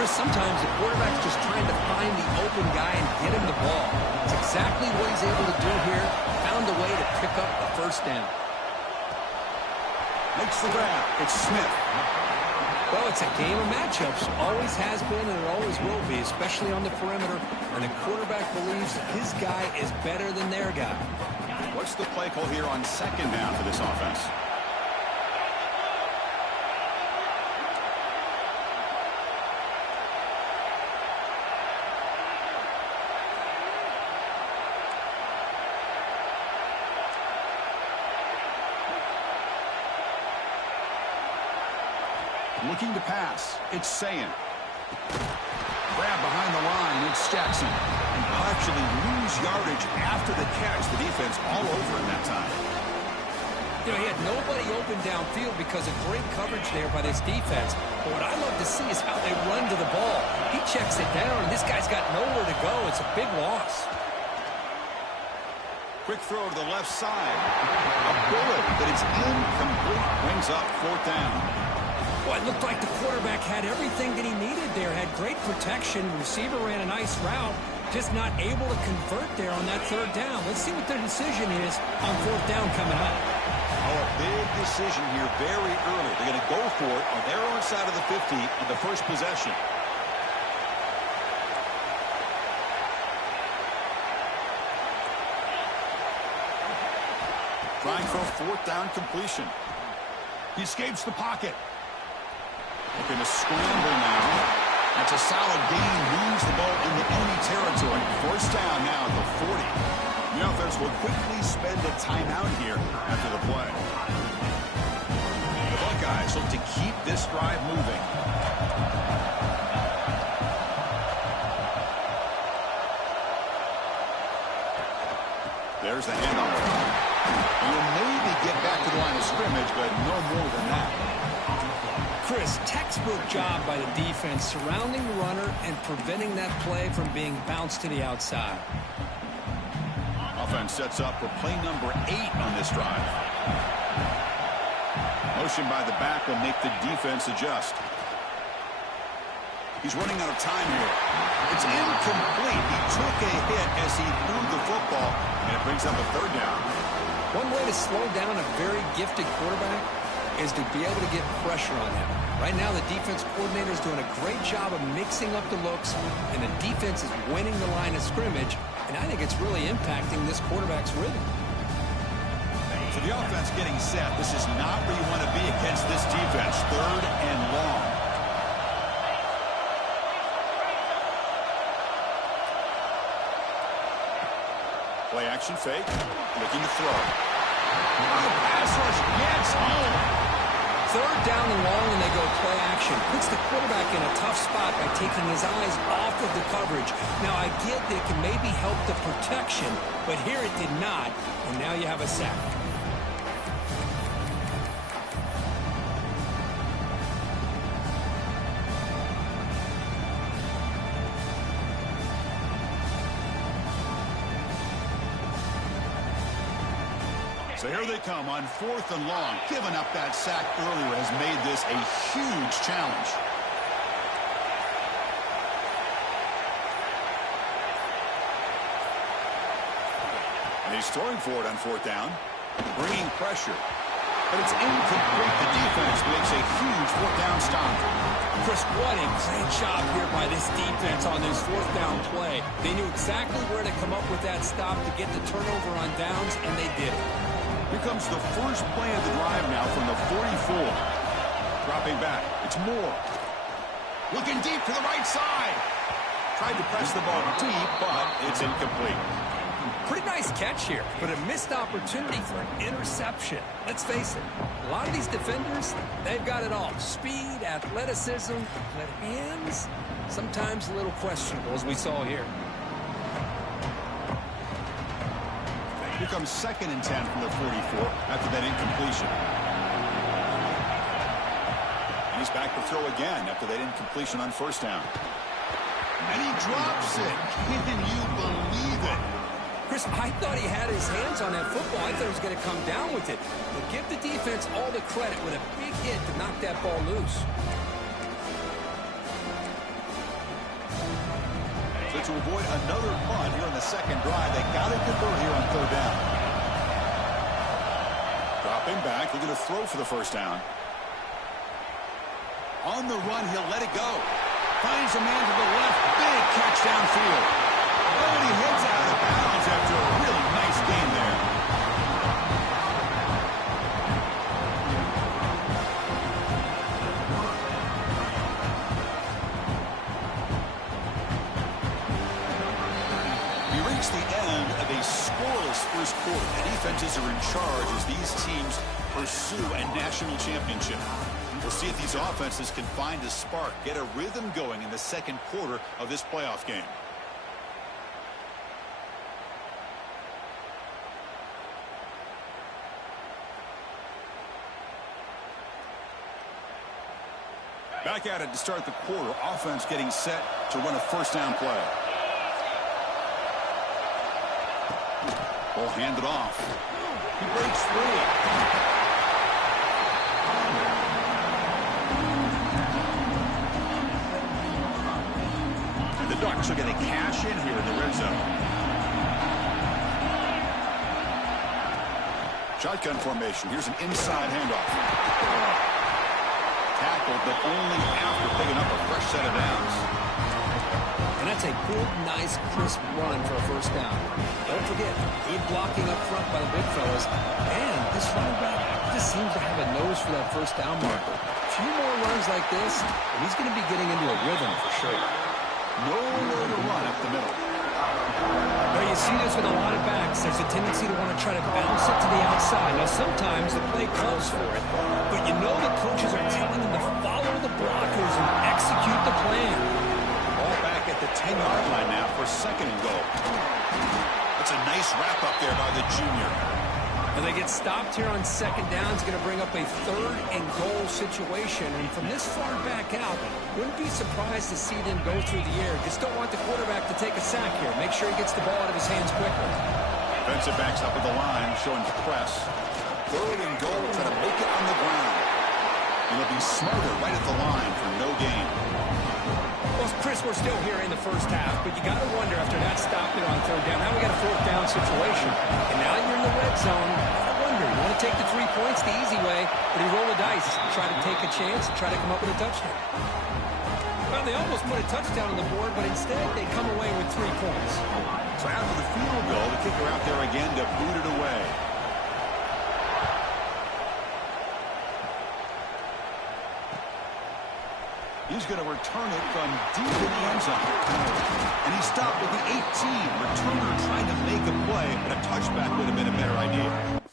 Chris, sometimes the quarterback's just trying to find the open guy and get him the ball. It's exactly what he's able to do here. Found a way to pick up the first down. Makes the grab. It's Smith. Well, it's a game of matchups. Always has been and it always will be, especially on the perimeter. And the quarterback believes his guy is better than their guy. What's the play call here on second down for this offense? Looking to pass. It's Sayin. Grab behind the line. It's Jackson. And he'll actually lose yardage after the catch. The defense all over him that time. You know, he had nobody open downfield because of great coverage there by this defense. But what I love to see is how they run to the ball. He checks it down, and this guy's got nowhere to go. It's a big loss. Quick throw to the left side. A bullet, but it's incomplete. Brings up fourth down. Well, it looked like the quarterback had everything that he needed there. Had great protection. Receiver ran a nice route. Just not able to convert there on that third down. Let's see what their decision is on fourth down coming up. Oh, a big decision here very early. They're going to go for it on their own side of the 50 on the first possession. Trying for a fourth down completion. He escapes the pocket. Looking to scramble now. That's a solid gain. Moves the ball into enemy territory. First down now at the 40. The offense will quickly spend a timeout here after the play. The Buckeyes look to keep this drive moving. There's the handoff. You'll maybe get back to the line of scrimmage, but no more than that. Chris, textbook job by the defense surrounding the runner and preventing that play from being bounced to the outside. Offense sets up for play number 8 on this drive. Motion by the back will make the defense adjust. He's running out of time here. It's incomplete. He took a hit as he threw the football, and it brings up a third down. One way to slow down a very gifted quarterback is to be able to get pressure on him. Right now, the defense coordinator is doing a great job of mixing up the looks, and the defense is winning the line of scrimmage, and I think it's really impacting this quarterback's rhythm. So the offense getting set. This is not where you want to be against this defense. 3rd and long. Play action fake. Looking to throw. Oh, pass rush gets home. 3rd down and long, and they go play action. Puts the quarterback in a tough spot by taking his eyes off of the coverage. Now, I get that it can maybe help the protection, but here it did not, and now you have a sack. So here they come on 4th and long. Giving up that sack earlier has made this a huge challenge. And he's throwing for it on 4th down. Bringing pressure. But it's incomplete. The defense makes a huge 4th down stop. Chris, what a great job here by this defense on this 4th down play. They knew exactly where to come up with that stop to get the turnover on downs, and they did it. Here comes the first play of the drive now from the 44. Dropping back. It's Moore. Looking deep to the right side. Tried to press the ball deep, but it's incomplete. Pretty nice catch here, but a missed opportunity for an interception. Let's face it, a lot of these defenders, they've got it all. Speed, athleticism, but hands, sometimes a little questionable, as we saw here. Here comes 2nd and 10 from the 44 after that incompletion. And he's back to throw again after that incompletion on 1st down. And he drops it. Can you believe it? Chris, I thought he had his hands on that football. I thought he was going to come down with it. But give the defense all the credit with a big hit to knock that ball loose. So to avoid another punt here on the 2nd drive, they got to convert here on 3rd down. Dropping back, looking to throw for the 1st down. On the run, he'll let it go. Finds a man to the left. Big catch downfield. Oh, and he heads out of bounds after a really nice game there. We reach the end of a scoreless first quarter. The defenses are in charge as these teams pursue a national championship. We'll see if these offenses can find a spark, get a rhythm going in the 2nd quarter of this playoff game. Back at it to start the quarter. Offense getting set to run a 1st down play. Ball handed off. He breaks free. And the Ducks are going to cash in here in the red zone. Shotgun formation. Here's an inside handoff. Tackled, but only after picking up a fresh set of downs. And that's a good, nice, crisp run for a 1st down. Don't forget, good blocking up front by the big fellas. And this running back just seems to have a nose for that 1st down marker. A few more runs like this, and he's going to be getting into a rhythm for sure. Nowhere to run up the middle. Well, you see this with a lot of backs. There's a tendency to want to try to bounce it to the outside. Now, sometimes the play calls for it, but you know the coaches are telling them to follow the blockers and execute the plan. Ball back at the 10-yard line now for 2nd and goal. That's a nice wrap-up there by the junior. And they get stopped here on 2nd down. It's going to bring up a 3rd and goal situation. And from this far back out, wouldn't be surprised to see them go through the air. Just don't want the quarterback to take a sack here. Make sure he gets the ball out of his hands quickly. Defensive backs up at the line, showing press. 3rd and goal, trying to make it on the ground. And they'll be smarter right at the line for no gain. Well, Chris, we're still here in the 1st half, but you got to wonder after that stop there on 3rd down. Now we got a 4th down situation. And now you're in the red zone. I wonder, want to take the 3 points the easy way, but he rolled the dice, try to take a chance, and try to come up with a touchdown. Well, they almost put a touchdown on the board, but instead they come away with 3 points. So after the field goal, the kicker out there again to boot it away. He's going to return it from deep in the end zone. And he stopped at the 18. Returner trying to make a play, but a touchback would have been a better idea.